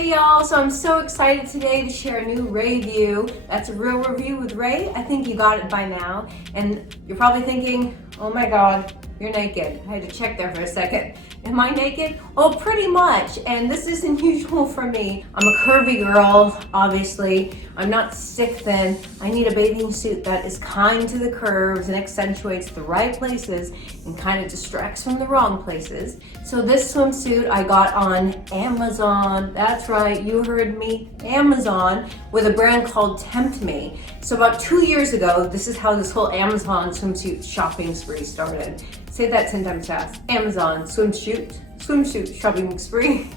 Hey y'all, so I'm so excited today to share a new review. That's a real review with Ray. I think you got it by now. And you're probably thinking, oh my God, you're naked. I had to check there for a second. Am I naked? Well, pretty much. And this isn't usual for me. I'm a curvy girl, obviously. I'm not stick thin. I need a bathing suit that is kind to the curves and accentuates the right places and kind of distracts from the wrong places. So this swimsuit I got on Amazon. That's right, you heard me, Amazon, with a brand called Tempt Me. So about 2 years ago, this is how this whole Amazon swimsuit shopping spree started. Say that 10 times fast. Amazon swimsuit shopping spree.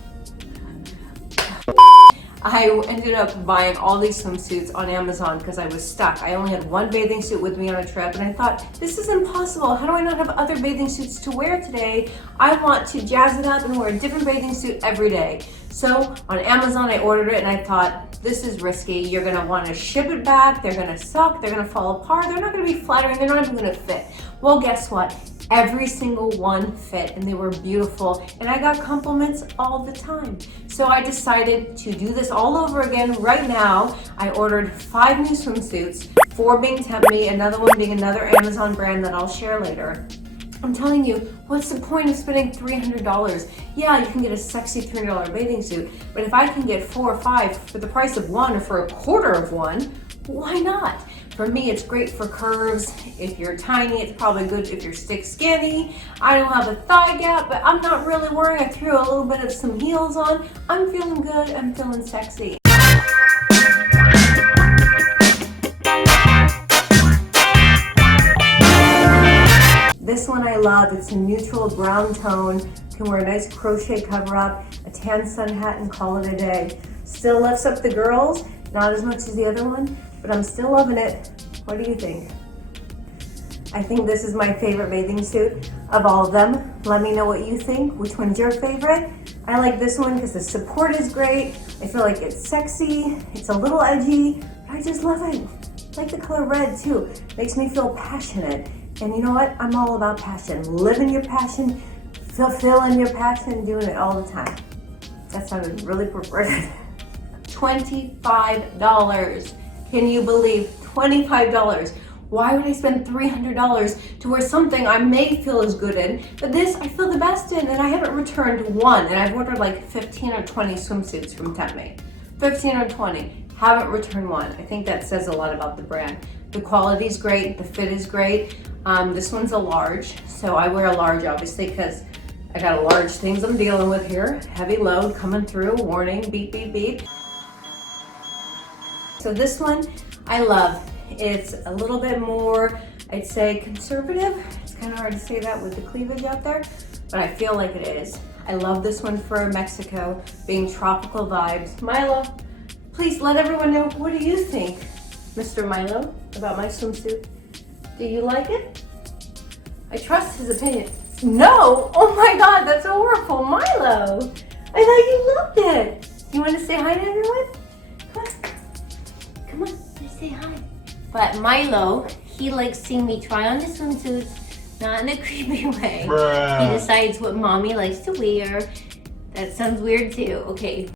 I ended up buying all these swimsuits on Amazon because I was stuck. I only had one bathing suit with me on a trip and I thought, this is impossible. How do I not have other bathing suits to wear today? I want to jazz it up and wear a different bathing suit every day. So on Amazon, I ordered it and I thought, this is risky. You're gonna wanna ship it back. They're gonna suck. They're gonna fall apart. They're not gonna be flattering. They're not even gonna fit. Well, guess what? Every single one fit and they were beautiful and I got compliments all the time. So I decided to do this all over again right now. I ordered 5 new swimsuits, 4 being Tempt Me, another one being another Amazon brand that I'll share later. I'm telling you, what's the point of spending $300? Yeah, you can get a sexy $300 bathing suit, but if I can get 4 or 5 for the price of one or for a quarter of one, why not? For me, it's great for curves. If you're tiny, it's probably good if you're stick skinny. I don't have a thigh gap, but I'm not really worried. I threw a little bit of some heels on. I'm feeling good, I'm feeling sexy. This one I love. It's a neutral brown tone. You can wear a nice crochet cover up, a tan sun hat, and call it a day. Still lifts up the girls, not as much as the other one, but I'm still loving it. What do you think? I think this is my favorite bathing suit of all of them. Let me know what you think. Which one's your favorite? I like this one because the support is great. I feel like it's sexy. It's a little edgy, but I just love it. I like the color red too. Makes me feel passionate. And you know what? I'm all about passion. Living your passion, fulfilling your passion, doing it all the time. That sounded really perverted. $25. Can you believe $25? Why would I spend $300 to wear something I may feel as good in, but this I feel the best in, and I haven't returned one, and I've ordered like 15 or 20 swimsuits from Tempt Me. 15 or 20, haven't returned one. I think that says a lot about the brand. The quality is great, the fit is great. This one's a large, so I wear a large obviously because I got a large things I'm dealing with here. Heavy load coming through, warning, beep, beep, beep. So this one I love. It's a little bit more, I'd say, conservative. It's kind of hard to say that with the cleavage out there, but I feel like it is. I love this one for Mexico, being tropical vibes. Milo, please let everyone know, what do you think, Mr. Milo, about my swimsuit? Do you like it? I trust his opinion. No! Oh my God, that's horrible, Milo! I thought you loved it. You want to say hi to everyone? Come on, let's say hi. But Milo, he likes seeing me try on the swimsuits, not in a creepy way. Bruh. He decides what mommy likes to wear. That sounds weird too. Okay.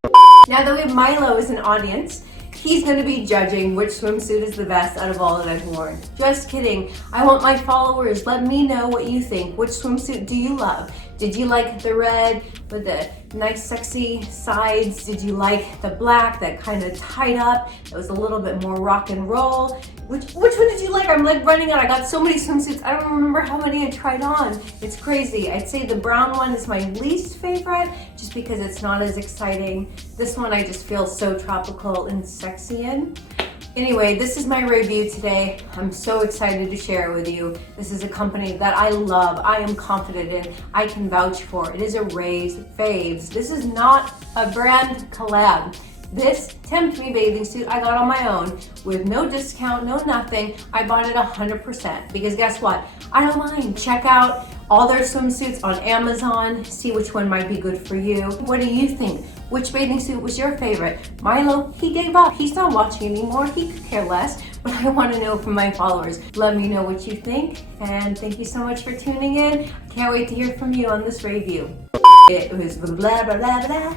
Now that we have Milo as an audience, he's going to be judging which swimsuit is the best out of all that I've worn. Just kidding. I want my followers, let me know what you think. Which swimsuit do you love? Did you like the red with the nice sexy sides? Did you like the black that kind of tied up? It was a little bit more rock and roll. Which one did you like? I'm like running out. I got so many swimsuits. I don't remember how many I tried on. It's crazy. I'd say the brown one is my least favorite just because it's not as exciting. This one I just feel so tropical and sexy in. Anyway, this is my review today. I'm so excited to share it with you. This is a company that I love, I am confident in, I can vouch for. It is a Ray's Faves. This is not a brand collab. This Tempt Me bathing suit I got on my own with no discount, no nothing. I bought it 100% because guess what? I don't mind. Check out all their swimsuits on Amazon. See which one might be good for you. What do you think? Which bathing suit was your favorite? Milo, he gave up. He's not watching anymore. He could care less. But I want to know from my followers. Let me know what you think. And thank you so much for tuning in. Can't wait to hear from you on this review. It was blah, blah, blah, blah.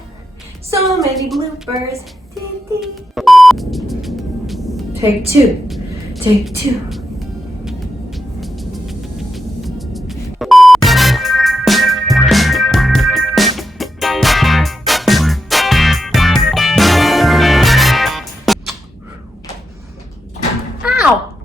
So many bloopers. Take two. Take two. Ow!